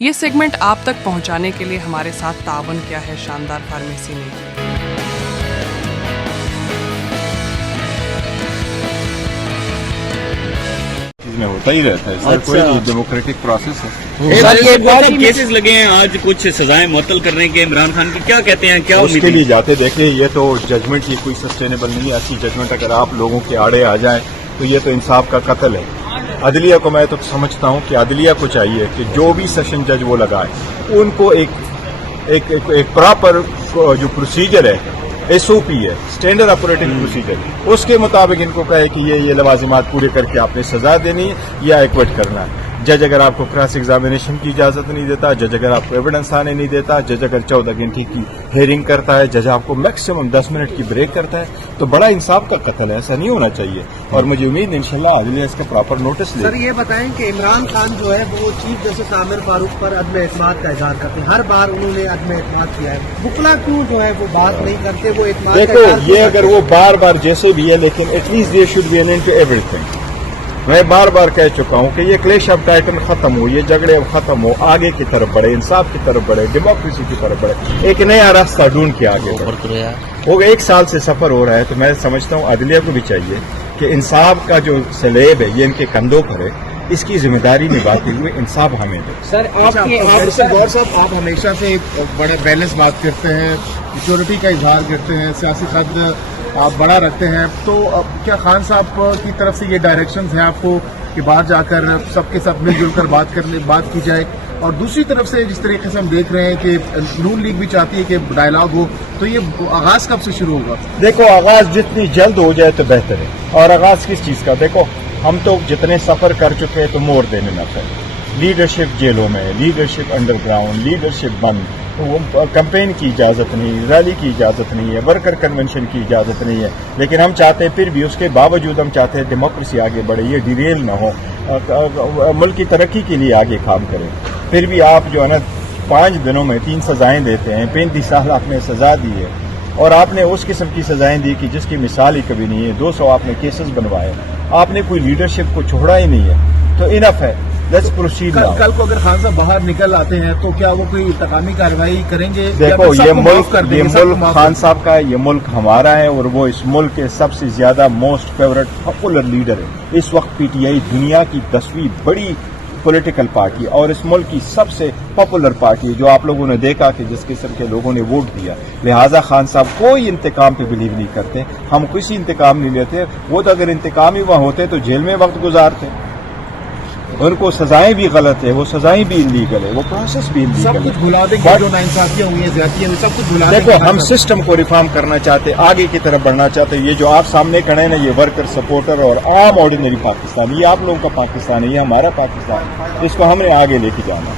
ये सेगमेंट आप तक पहुंचाने के लिए हमारे साथ तावन किया है शानदार फार्मेसी ने। में होता ही रहता है सर, कोई डेमोक्रेटिक प्रोसेस है। सर ये बहुत केसेस लगे हैं आज, कुछ सजाएं मुअत्तल करने के इमरान खान की, क्या कहते हैं, क्या उसके लिए जाते देखिए, ये तो जजमेंट ये कोई सस्टेनेबल नहीं है। ऐसी जजमेंट अगर आप लोगों के आड़े आ जाए तो ये तो इंसाफ का कत्ल है। अदलिया को मैं तो समझता हूँ कि अदलिया को चाहिए कि जो भी सेशन जज वो लगाए उनको एक प्रॉपर जो प्रोसीजर है, एसओपी है, स्टैंडर्ड ऑपरेटिंग प्रोसीजर, उसके मुताबिक इनको कहे कि ये लवाजिमात पूरे करके आपने सजा देनी है या एक्विट करना है। जज अगर आपको क्रॉस एग्जामिनेशन की इजाजत नहीं देता, जज अगर आपको एविडेंस आने नहीं देता, जज अगर 14 घंटे की हेयरिंग करता है, जज आपको मैक्सिमम 10 मिनट की ब्रेक करता है, तो बड़ा इंसाफ का कत्ल है। ऐसा नहीं होना चाहिए और मुझे उम्मीद है इंशाल्लाह अदलिया इसका प्रॉपर नोटिस ले। सर ये बताएं कि इमरान खान जो है वो चीफ जस्टिस आमिर फारूक पर अदम एतमाद का इजहार करते हैं, हर बार उन्होंने अदम एतमाद किया है, बुकला क्यों जो है वो बात नहीं करते, वो एतमाद देखो ये अगर वो बार बार जैसे भी है, लेकिन at least they should be an end to everything. मैं बार बार कह चुका हूं कि ये क्लेश ऑफ टाइटन खत्म हो, ये झगड़े अब खत्म हो, आगे की तरफ बढ़े, इंसाफ की तरफ बढ़े, डेमोक्रेसी की तरफ बढ़े, एक नया रास्ता ढूंढ के आगे बढ़े। हो गया 1 साल से सफर हो रहा है, तो मैं समझता हूं अदलिया को भी चाहिए कि इंसाफ का जो सलेब है ये इनके कंधों पर है, इसकी जिम्मेदारी निभाते हुए इंसाफ हमें दे। सर गौर साहब, आप हमेशा से बड़ा बैलेंस बात करते हैं, सिक्योरिटी का इजहार करते हैं, सियासी कद आप बड़ा रखते हैं, तो क्या खान साहब की तरफ से ये डायरेक्शंस हैं आपको कि बाहर जाकर सबके साथ मिलजुल कर बात की जाए, और दूसरी तरफ से जिस तरीके से हम देख रहे हैं कि नून लीग भी चाहती है कि डायलॉग हो, तो ये आगाज कब से शुरू होगा? देखो आगाज जितनी जल्द हो जाए तो बेहतर है। और आगाज किस चीज का? देखो हम तो जितने सफर कर चुके हैं तो मोर देने न पाए। लीडरशिप जेलों में, लीडरशिप अंडरग्राउंड, लीडरशिप बंद, कैंपेन की इजाजत नहीं, रैली की इजाजत नहीं है, वर्कर कन्वेंशन की इजाजत नहीं है, लेकिन हम चाहते हैं फिर भी उसके बावजूद हम चाहते हैं डेमोक्रेसी आगे बढ़े, ये डिरेल न हो, मुल्क की तरक्की के लिए आगे काम करें। फिर भी आप जो है ना 5 दिनों में 3 सजाएं देते हैं, 35 साल आपने सजा दी है और आपने उस किस्म की सजाएं दी कि जिसकी मिसाल ही कभी नहीं है। 200 आपने केसेस बनवाए, आपने कोई लीडरशिप को छोड़ा ही नहीं है, तो इनफ है। Let's proceed. कल को अगर खान साहब बाहर निकल आते हैं तो क्या वो कोई इंतकामी कार्रवाई करेंगे? देखो ये मुल्क खान साहब का है, ये मुल्क हमारा है और वो इस मुल्क के सबसे ज्यादा मोस्ट फेवरेट पॉपुलर लीडर है। इस वक्त पीटीआई दुनिया की 10वीं बड़ी पॉलिटिकल पार्टी और इस मुल्क की सबसे पॉपुलर पार्टी है, जो आप लोगों ने देखा कि जिस किस्म के लोगों ने वोट दिया। लिहाजा खान साहब कोई इंतकाम पे बिलीव नहीं करते, हम किसी इंतकाम नहीं लेते। वो तो अगर इंतकाम ही वहां होते तो जेल में वक्त गुजारते। उनको सजाएं भी गलत है, वो सजाएं भी इलीगल है, वो प्रोसेस भी इलीगल है। सब कुछ भुला देंगे, जो नाइंसाफियां हुई हैं, ज्यादतियां हुई, सब कुछ भुला देंगे। देखो हम सिस्टम को रिफॉर्म करना चाहते, आगे की तरफ बढ़ना चाहते। ये जो आप सामने खड़े हैं ना, ये वर्कर सपोर्टर और आम ऑर्डिनरी पाकिस्तान, ये आप लोगों का पाकिस्तान है, ये हमारा पाकिस्तान है, इसको हमने आगे लेके जाना।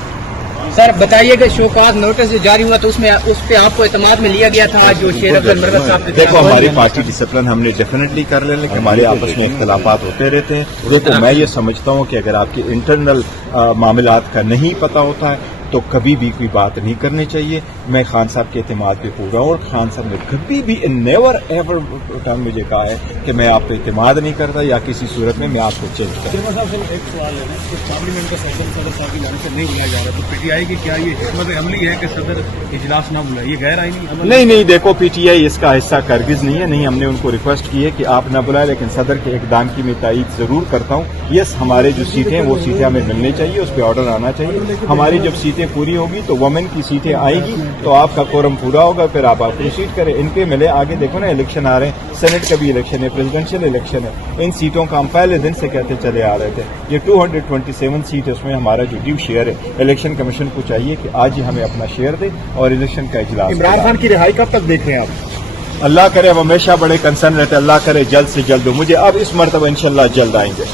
सर बताइए कि शोकाज नोटिस जो जारी हुआ तो उसमें उस पे आपको एतमाद में लिया गया था जो शेर अफजल मरकज साहब? देखो हमारी पार्टी डिसिप्लिन हमने डेफिनेटली कर ले, लेकिन हमारे आपस में इख्तलाफात होते रहते हैं। देखो मैं ये समझता हूँ कि अगर आपके इंटरनल मामलात का नहीं पता होता है तो कभी भी कोई बात नहीं करनी चाहिए। मैं खान साहब के एतमाद पे पूरा हूँ और खान साहब ने कभी भी नेवर एवर टाइम मुझे कहा है कि मैं आप पे एतमाद नहीं करता या किसी सूरत में मैं आपको चेंज करता। साहब से एक सवाल है ना कि पार्लियामेंट का सेशन सदर साहब की जानिब से नहीं बुलाया जा रहा, तो पीटीआई की क्या ये हिकमत अमली है कि सदर इजलास ना बुलाए? ये गैर आईनी नहीं, देखो पीटीआई इसका हिस्सा कारगिज नहीं है। नहीं, हमने उनको रिक्वेस्ट की है कि आप न बुलाए, लेकिन सदर के इकदाम की मैं तायीद जरूर करता हूँ। यस, हमारे जो सीटें वो सीटें हमें मिलनी चाहिए, उस पर ऑर्डर आना चाहिए। हमारी जब सीटें पूरी होगी तो वुमेन की सीटें आएगी तो आपका कोरम पूरा होगा, फिर आप प्रोसीड करें। इन पे मिले आगे। देखो ना इलेक्शन आ रहे हैं, सेनेट का भी इलेक्शन है, प्रेसिडेंशियल इलेक्शन है। इन सीटों का हम पहले दिन से कहते चले आ रहे थे। ये 227 सीट है, उसमें हमारा जो ड्यू शेयर है, इलेक्शन कमीशन को चाहिए कि आज ही हमें अपना शेयर दे और इलेक्शन का इजलास। इमरान खान की रिहाई कब तक देख रहे हैं आप? अल्लाह करे, हम हमेशा बड़े कंसर्न रहते हैं, अल्लाह करे जल्द से जल्द हो। मुझे अब इस मरतबा इंशाल्लाह जल्द आएंगे।